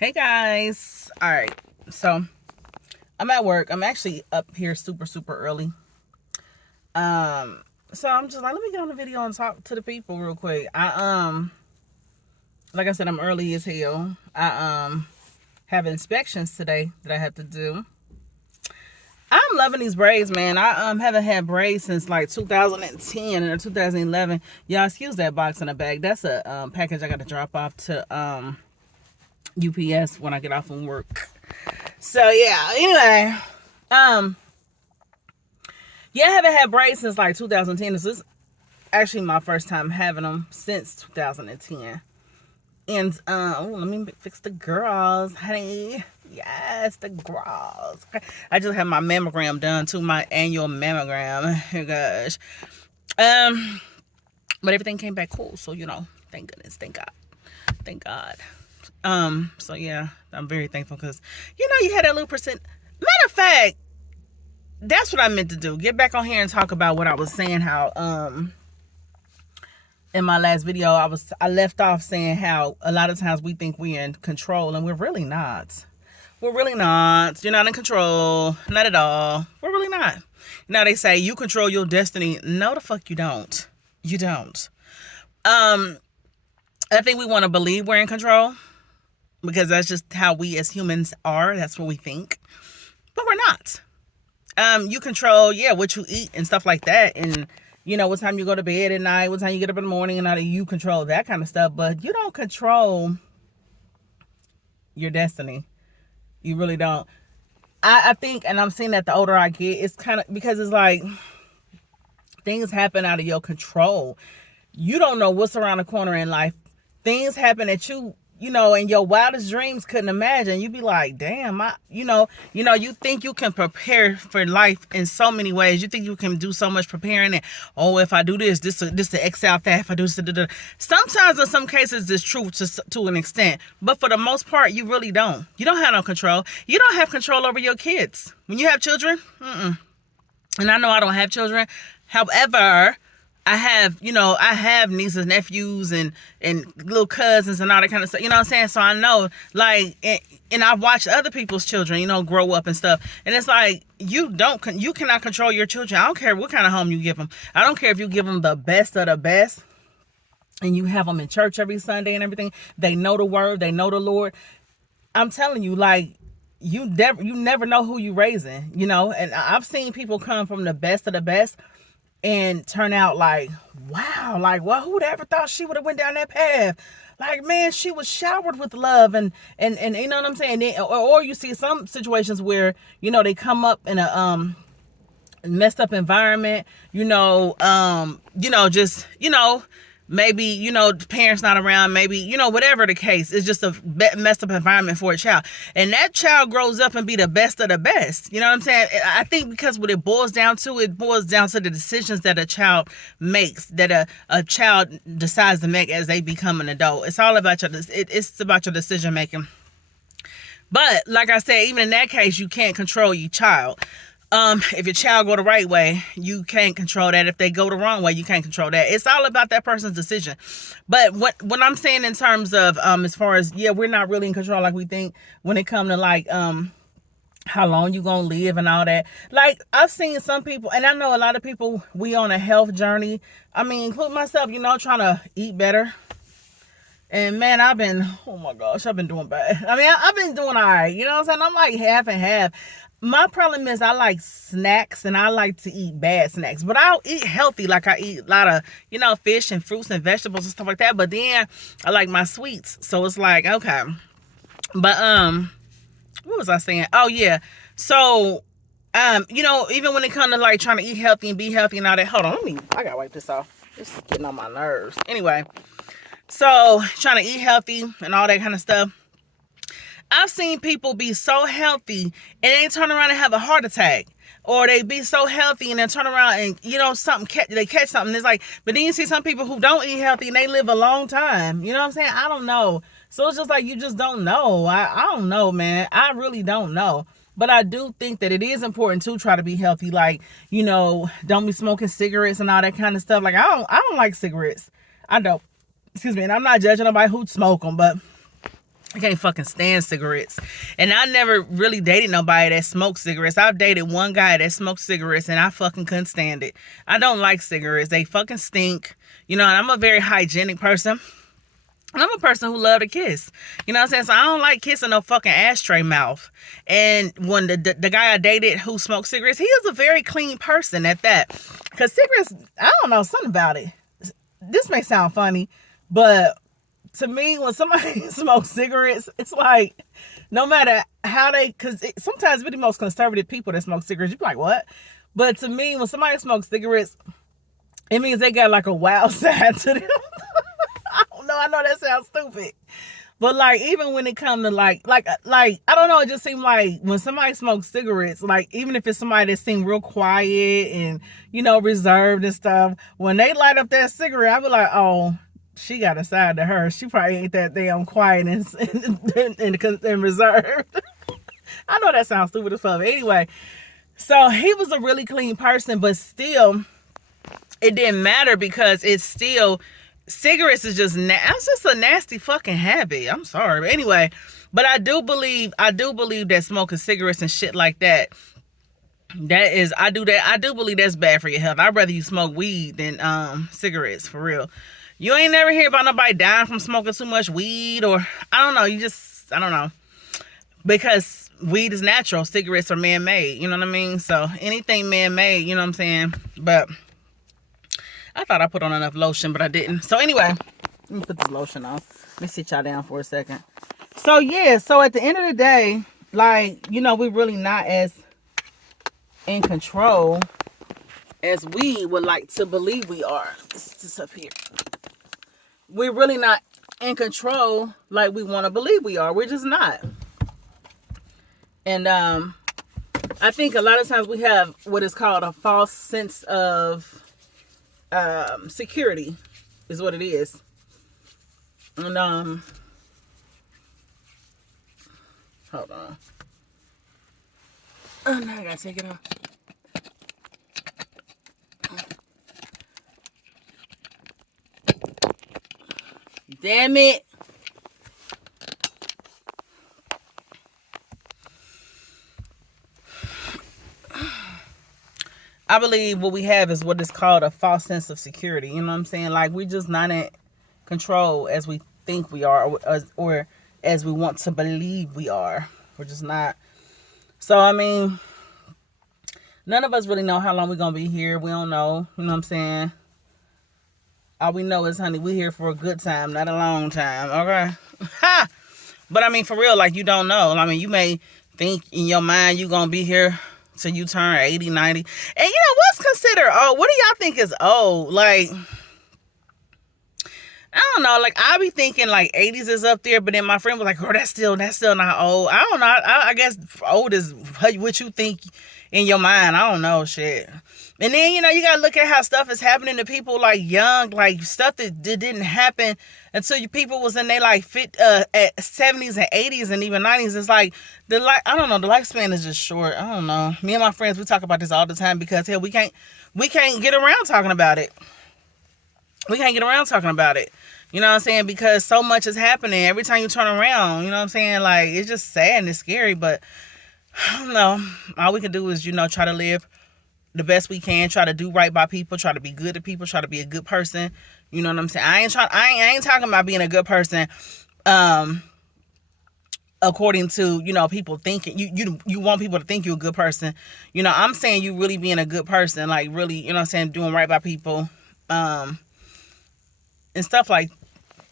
Hey guys. All right. So I'm at work. I'm actually up here super early. So I'm just like, let me get on the video and talk to the people real quick. Like I said, I'm early as hell. I have inspections today that I have to do. I'm loving these braids, man. I haven't had braids since like 2010 or 2011. Y'all excuse that box in the bag. That's a package I got to drop off to UPS when I get off from work. So yeah, anyway, yeah, I haven't had braids since like 2010. This is actually my first time having them since 2010. And let me fix the girls, honey. Yes, the girls. I just had my mammogram done too, my annual mammogram. Oh gosh. But everything came back cool, so thank goodness, thank God. So yeah, I'm very thankful because you had that little percent. Matter of fact, that's what I meant to do. Get back on here and talk about what I was saying. How in my last video I left off saying how a lot of times we think we're in control and we're really not. We're really not. You're not in control. Not at all. We're really not. Now they say you control your destiny. No, the fuck you don't. You don't. I think we want to believe we're in control because that's just how we as humans are. That's what we think. But we're not. You control, what you eat and stuff like that. And, what time you go to bed at night, what time you get up in the morning and all that. You control that kind of stuff. But you don't control your destiny. You really don't. I think, and I'm seeing that the older I get, it's kind of because it's like things happen out of your control. You don't know what's around the corner in life. Things happen that you in your wildest dreams couldn't imagine. You'd be like, damn, you think you can prepare for life in so many ways. You think you can do so much preparing and, if I do this to X out that, if I do this, sometimes in some cases it's true to an extent, but for the most part, you really don't. You don't have no control. You don't have control over your kids. When you have children, and I know I don't have children. However, I have nieces, nephews, and little cousins and all that kind of stuff. You know what I'm saying? So I know, like, and I've watched other people's children, grow up and stuff. And it's like, you cannot control your children. I don't care what kind of home you give them. I don't care if you give them the best of the best and you have them in church every Sunday and everything. They know the word. They know the Lord. I'm telling you, like, you never know who you raising, and I've seen people come from the best of the best and turn out like, wow, like, well, who'd ever thought she would have went down that path? Like, man, she was showered with love and you know what I'm saying? Or you see some situations where, they come up in a messed up environment, just, maybe, the parents not around, maybe, whatever the case. It's just a messed up environment for a child. And that child grows up and be the best of the best. You know what I'm saying? I think because what it boils down to the decisions that a child makes, that a child decides to make as they become an adult. It's all about it's about your decision making. But like I said, even in that case, you can't control your child. If your child go the right way, you can't control that. If they go the wrong way, you can't control that. It's all about that person's decision. But what I'm saying in terms of as far as, we're not really in control like we think when it comes to like how long you gonna live and all that. Like, I've seen some people, and I know a lot of people, we on a health journey. I mean, include myself, trying to eat better. And man, I've been doing bad. I mean, I've been doing all right. You know what I'm saying? I'm like half and half. My problem is I like snacks and I like to eat bad snacks, but I'll eat healthy. Like, I eat a lot of, fish and fruits and vegetables and stuff like that. But then I like my sweets. So it's like, okay. But, what was I saying? Oh yeah. So, even when it comes to like trying to eat healthy and be healthy and all that, hold on, I gotta wipe this off. This is getting on my nerves. Anyway, so trying to eat healthy and all that kind of stuff. I've seen people be so healthy and they turn around and have a heart attack. Or they be so healthy and then turn around and, they catch something. It's like, but then you see some people who don't eat healthy and they live a long time. You know what I'm saying? I don't know. So it's just like, you just don't know. I don't know, man. I really don't know. But I do think that it is important to try to be healthy. Like, don't be smoking cigarettes and all that kind of stuff. Like, I don't like cigarettes. I don't. Excuse me. And I'm not judging nobody who smoke them, but I can't fucking stand cigarettes. And I never really dated nobody that smoked cigarettes. I've dated one guy that smoked cigarettes and I fucking couldn't stand it. I don't like cigarettes. They fucking stink. You know, and I'm a very hygienic person. And I'm a person who love to kiss. You know what I'm saying? So I don't like kissing no fucking ashtray mouth. And when the guy I dated who smoked cigarettes, he is a very clean person at that. Because cigarettes, I don't know, something about it. This may sound funny, but to me, when somebody smokes cigarettes, it's like, no matter how they, because sometimes we're the most conservative people that smoke cigarettes. You be like, what? But to me, when somebody smokes cigarettes, it means they got like a wild side to them. I don't know. I know that sounds stupid. But like, even when it comes to like, I don't know, it just seems like when somebody smokes cigarettes, like, even if it's somebody that seems real quiet and, you know, reserved and stuff, when they light up that cigarette, I be like, oh, she got a side to her. She probably ain't that damn quiet and reserved. I know that sounds stupid as fuck. But anyway, so he was a really clean person, but still, it didn't matter because it's still, cigarettes is just, that's just a nasty fucking habit. I'm sorry. But anyway, but I do believe that smoking cigarettes and shit like that, I do believe that's bad for your health. I'd rather you smoke weed than cigarettes, for real. You ain't never hear about nobody dying from smoking too much weed, or I don't know, I don't know. Because weed is natural, cigarettes are man-made, you know what I mean? So anything man-made, you know what I'm saying? But I thought I put on enough lotion, but I didn't. So anyway, let me put this lotion on. Let me sit y'all down for a second. So yeah, so at the end of the day, like, you know, we're really not as in control as we would like to believe we are. This is up here. We're really not in control like we want to believe we are. We're just not. And I think a lot of times we have what is called a false sense of security, is what it is. And hold on. Oh, now I gotta take it off. Damn it. I believe what we have is what is called a false sense of security. You know what I'm saying? Like, we're just not in control as we think we are, or as we want to believe we are. We're just not. So, I mean, none of us really know how long we're going to be here. We don't know. You know what I'm saying? All we know is, honey, we're here for a good time, not a long time. Okay? Ha! But, I mean, for real, like, you don't know. I mean, you may think in your mind you're going to be here till you turn 80, 90. And, you know, what's considered old? What do y'all think is old? Like, I don't know. Like, I be thinking, like, 80s is up there. But then my friend was like, oh, that's still not old. I don't know. I guess old is what you think in your mind. I don't know, shit. And then, you know, you got to look at how stuff is happening to people, like, young, like, stuff that didn't happen until people was in their, like, at 70s and 80s and even 90s. It's like, I don't know, the lifespan is just short. I don't know. Me and my friends, we talk about this all the time because, hell, we can't get around talking about it. We can't get around talking about it. You know what I'm saying? Because so much is happening every time you turn around. You know what I'm saying? Like, it's just sad and it's scary, but I don't know. All we can do is, you know, try to live the best we can, try to do right by people, try to be good to people, try to be a good person. You know what I'm saying? I ain't talking about being a good person according to, you know, people thinking you want people to think you're a good person. You know, I'm saying you really being a good person, like really, you know what I'm saying, doing right by people and stuff like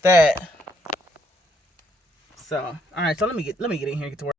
that. So, all right, so let me get in here and get to work.